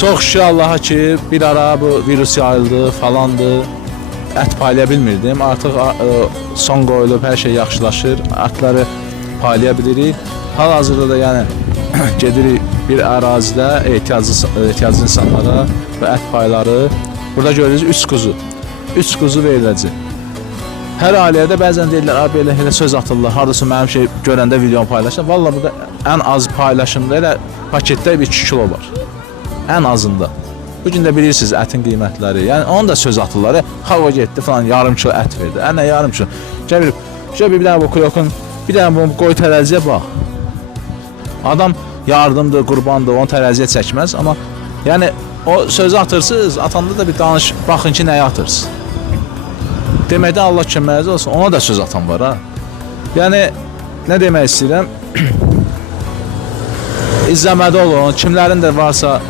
Çox şükür Allaha ki, bir ara bu virus yayıldı falandı. Ət paylaya bilmirdim. Artıq son qoyulub, hər şey yaxşılaşır. Ətləri paylaya bilirik. Hal-hazırda da yəni gedirik bir ərazidə ehtiyaclı insanlara və ət payları. Burada görürsünüz 3 quzu. 3 quzu veriləcək. Hər ailəyə də bəzən deyirlər, abi elə söz atırlar. Hardasa mənim şey görəndə videonu paylaşır. Vallahi burada ən az paylaşımda elə paketdə 2 kilo var. Ən azında. Bu gün də bilirsiniz ətin qiymətləri. Yəni onu da söz atırlar. Hava getdi falan yarım kilo ət verdi. Nə yarım kilo? Gəlir bir dənə bu krokun, bir dənə bu qoy tərəziyə bax. Adam yardımdır, qurbandır, onu tərəziyə çəkməz, amma yəni o sözü atırsınız, atanda da bir danış, baxın ki nəyə atırsınız. Deməkdən Allah köməyiniz olsun, ona da söz atan var ha. Yəni nə demək istəyirəm? İzləmədə olun, kimlərin də varsa